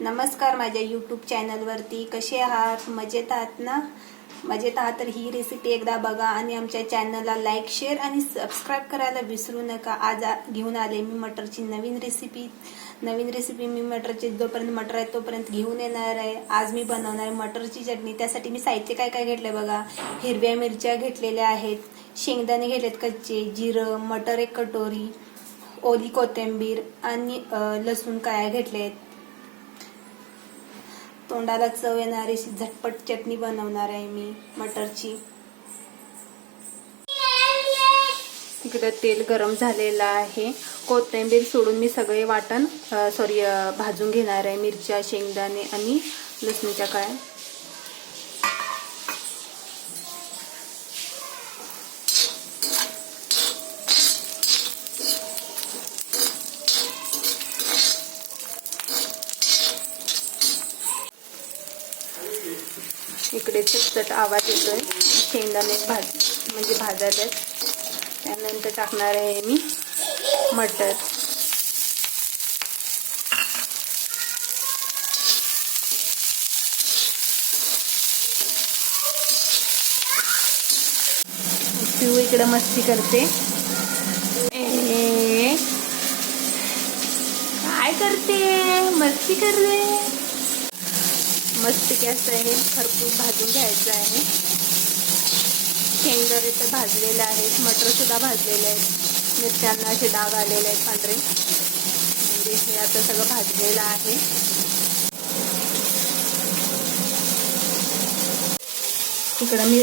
नमस्कार माझ्या यूट्यूब चॅनलवरती कसे आहात? मजेत आहात ना? मजेत आहात तर ही रेसिपी एकदा बघा आणि आमच्या चॅनलला लाईक शेअर आणि सबस्क्राईब करायला विसरू नका. आज घेऊन आले मी मटरची नवीन रेसिपी नवीन रेसिपी मी मटरची जोपर्यंत मटर आहे तोपर्यंत घेऊन येणार आहे. आज मी बनवणार आहे मटरची चटणी. त्यासाठी मी साहित्य काय काय घेतलं बघा? हिरव्या मिरच्या घेतलेल्या आहेत. शेंगदाणे घेतलेत कच्चे. जिरं मटर एक कटोरी ओली कोथिंबीर आणि लसूण काया घेतले आहेत तोंडाला चव येणारी अशी झटपट चटणी बनवणार आहे मी मटरची. इकडे तेल गरम झालेलं आहे. कोथिंबीर सोडून मी सगळे वाटण सॉरी भाजून घेणार आहे मिरच्या शेंगदाणे आणि लसणीच्या काळ्या. इकडे चटचट आवाज येतोय. शेंगदाणे भाज म्हणजे भाजायला. त्यानंतर टाकणार आहे मी मटर. पिऊ इकडे मस्ती करते. काय करते? मस्ती करते. मस्त असं आहे खरपूस भाजून घ्यायचं आहे. शेंगदाणे तर भाजलेले आहेत मटरसुद्धा भाजलेले आहेत. मिरच्यांना असे डाग आलेले आहेत पांढरे. म्हणजे हे आता सगळं भाजलेलं आहे. इकडं मी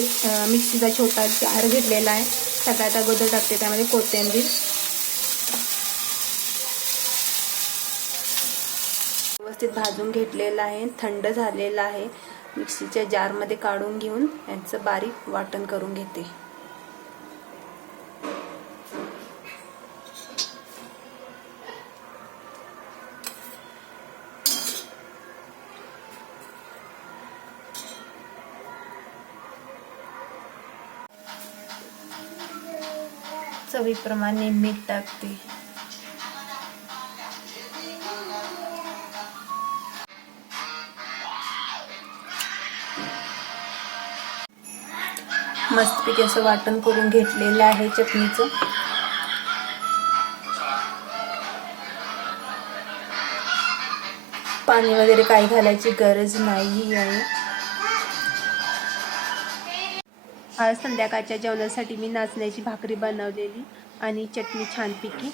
मिक्सीचा छोटा जार घेतलेला आहे. सगळ्यात अगोदर टाकते त्यामध्ये कोथिंबीर. व्यवस्थित भाजून घेतलेलं आहे थंड झालेलं आहे. मिक्सीच्या जारमध्ये काढून घेऊन यांचं बारीक वाटण करून घेते. चवीप्रमाणे मीठ टाकते. मस्तपैकी असं वाटण करून घेतलेलं आहे चटणीचं. पाणी वगैरे काही घालायची गरज नाही आहे. आज संध्याकाळच्या जेवणासाठी मी नाचण्याची भाकरी बनवलेली आणि चटणी छानपैकी